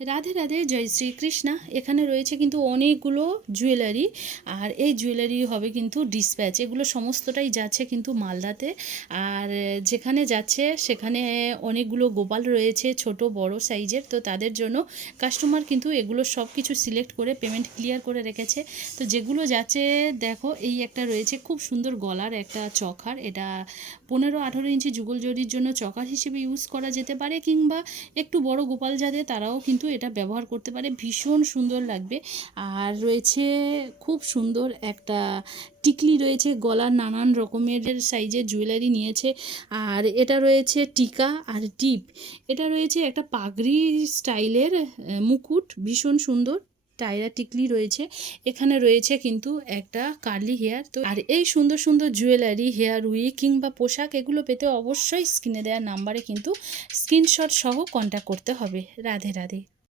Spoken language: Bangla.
রাধে রাধে, জয় শ্রীকৃষ্ণা। এখানে রয়েছে কিন্তু অনেকগুলো জুয়েলারি, আর এই জুয়েলারি হবে কিন্তু ডিসপ্যাচ। এগুলো সমস্তটাই যাচ্ছে কিন্তু মালদাতে। আর যেখানে যাচ্ছে সেখানে অনেকগুলো গোপাল রয়েছে, ছোট বড় সাইজের। তো তাদের জন্য কাস্টমার কিন্তু এগুলো সব কিছু সিলেক্ট করে পেমেন্ট ক্লিয়ার করে রেখেছে। তো যেগুলো যাচ্ছে দেখো, এই একটা রয়েছে খুব সুন্দর গলার একটা চকার। এটা 15-18 ইঞ্চি যুগল জরির জন্য চকার হিসেবে ইউজ করা যেতে পারে, কিংবা একটু বড় গোপাল যাদের তারাও কিন্তু এটা ব্যবহার করতে পারে। ভীষণ সুন্দর লাগবে। আর রয়েছে খুব সুন্দর একটা টিকলি রয়েছে, গলার নানান রকমের সাইজের জুয়েলারি নিয়েছে। আর এটা রয়েছে টিকা আর টিপ। এটা রয়েছে একটা পাগড়ি স্টাইলের মুকুট, ভীষণ সুন্দর। টায়রা টিকলি রয়েছে। এখানে রয়েছে কিন্তু একটা কার্লি হেয়ার। তো আর এই সুন্দর সুন্দর জুয়েলারি, হেয়ার উইক কিংবা পোশাক, এগুলো পেতে অবশ্যই স্ক্রিনে দেওয়া নাম্বারে কিন্তু স্ক্রিনশট সহ কন্ট্যাক্ট করতে হবে। রাধে রাধে।